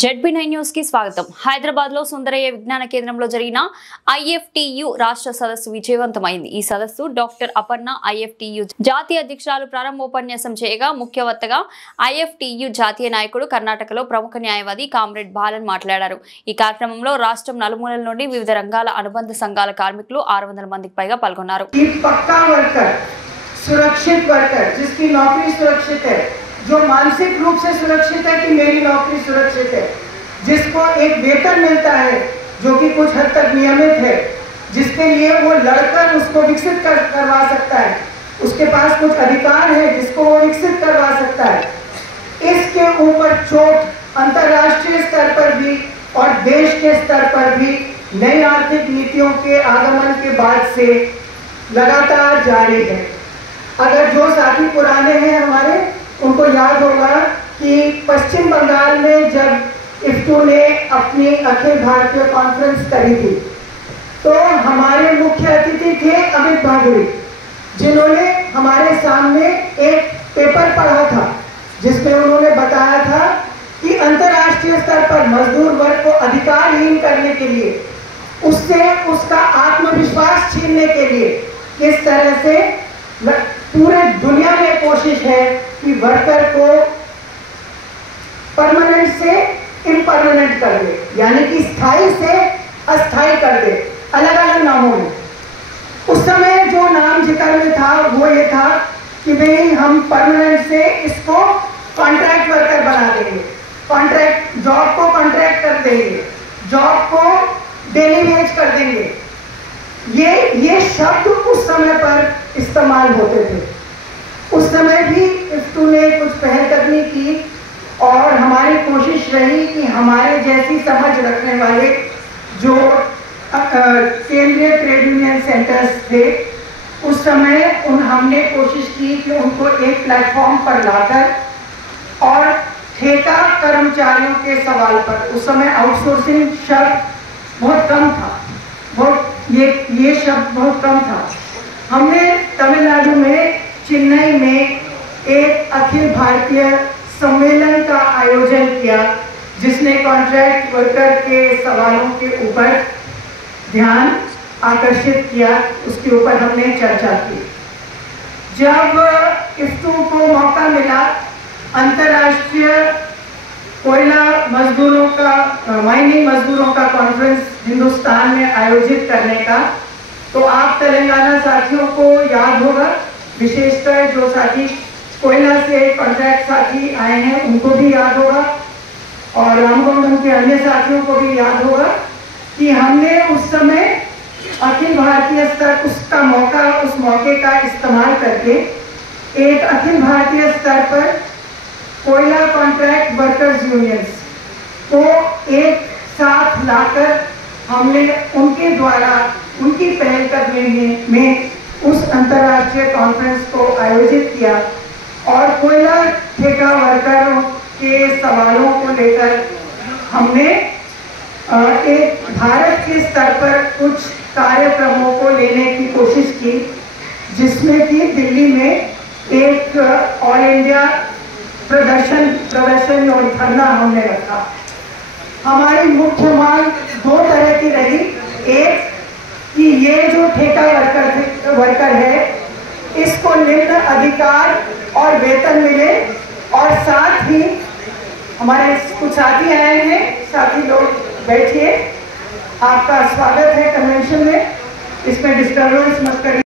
ZB9 news కి స్వాగతం. హైదరాబాద్ లో సుందరయ్య విజ్ఞాన కేంద్రంలో జరిగిన IFTU రాష్ట్ర సదస్సు విజయవంతమైంది. ఈ సదస్సు డాక్టర్ అపర్ణ IFTU జాతీయ అధ్యక్షురాలు ప్రారంభోపన్యాసం చేయగా ముఖ్య వక్తగా IFTU జాతీయ నాయకుడు కర్ణాటకలో ప్రముఖ న్యాయవాది కామ్రేడ్ బాలన్ మాట్లాడారు. ఈ కార్యక్రమంలో రాష్ట్రం నలుమూలల నుండి వివిధ రంగాల అనుబంధ సంఘాల కార్మికులు 600 మందికి పైగా పాల్గొన్నారు. सुरक्षित वर्कर जिसकी नौकरी सुरक्षित है, जो मानसिक रूप से सुरक्षित है कि मेरी नौकरी सुरक्षित है, जिसको एक वेतन मिलता है जो कि कुछ हद तक नियमित है, जिसके लिए वो लड़कर उसको विकसित करवा सकता है, उसके पास कुछ अधिकार है जिसको वो विकसित करवा सकता है। इसके ऊपर चोट अंतर्राष्ट्रीय स्तर पर भी और देश के स्तर पर भी नई आर्थिक नीतियों के आगमन के बाद से लगातार जारी है। अगर जो साथी पुराने हैं हमारे, उनको याद होगा कि पश्चिम बंगाल में जब IFTU ने अपनी अखिल भारतीय कॉन्फ्रेंस करी थी तो हमारे मुख्य अतिथि थे अमित भादुड़ी, जिन्होंने हमारे सामने एक पेपर पढ़ा था जिसमें उन्होंने बताया था कि अंतर्राष्ट्रीय स्तर पर मजदूर वर्ग को अधिकारहीन करने के लिए, उससे उसका आत्मविश्वास छीनने के लिए किस तरह से पूरे दुनिया में कोशिश है कि वर्कर को परमानेंट से इम्परमानेंट कर दे, यानी कि स्थायी से अस्थायी कर दे, अलग अलग नामों में। उस समय जो नाम जिक्र में था वो ये था कि भाई हम परमानेंट से इसको कॉन्ट्रैक्ट वर्कर बना देंगे, कॉन्ट्रैक्ट जॉब को कॉन्ट्रैक्ट कर देंगे, जॉब को डेली वेज कर देंगे। ये शब्द उस समय पर इस्तेमाल होते थे। उस समय भी IFTU ने कुछ पहलकदमी की और हमारी कोशिश रही कि हमारे जैसी समझ रखने वाले जो केंद्रीय ट्रेड यूनियन सेंटर्स थे, उस समय हमने कोशिश की कि उनको एक प्लेटफॉर्म पर लाकर और ठेका कर्मचारियों के सवाल पर, उस समय आउटसोर्सिंग शब्द बहुत कम था, ये शब्द बहुत कम था। हमने तमिलनाडु में चेन्नई में एक अखिल भारतीय सम्मेलन का आयोजन किया जिसने कॉन्ट्रैक्ट वर्कर के सवालों के ऊपर ध्यान आकर्षित किया, उसके ऊपर हमने चर्चा की। जब IFTU को मौका मिला अंतर्राष्ट्रीय कोयला मजदूरों का, माइनिंग मजदूरों का कॉन्फ्रेंस हिंदुस्तान में आयोजित करने का, तो आप तेलंगाना साथियों को याद होगा, विशेषकर जो साथी कोयला से कॉन्ट्रैक्ट साथी आए हैं उनको भी याद होगा और रामगुंडम के अन्य साथियों को भी याद होगा कि हमने उस समय अखिल भारतीय स्तर उस मौके का इस्तेमाल करके एक अखिल भारतीय स्तर पर कोयला कॉन्ट्रैक्ट वर्कर्स यूनियंस को एक साथ लाकर हमने उनके द्वारा उनकी पहलकदमी में उस अंतर्राष्ट्रीय कॉन्फ्रेंस को आयोजित किया और कोयला ठेका वर्करों के सवालों को लेकर हमने एक भारत के स्तर पर कुछ कार्यक्रमों को लेने की कोशिश की, जिसमें कि दिल्ली में एक ऑल इंडिया प्रदर्शन और धरना हमने रखा। हमारी मुख्य मांग दो तरह की रही, एक कि ये जो ठेका वर्कर है इसको निम्न अधिकार और वेतन मिले, और साथ ही हमारे कुछ साथी आए हैं, साथी लोग बैठिए, आपका स्वागत है कन्वेंशन में, इसमें डिस्टर्बेंस मत करिए।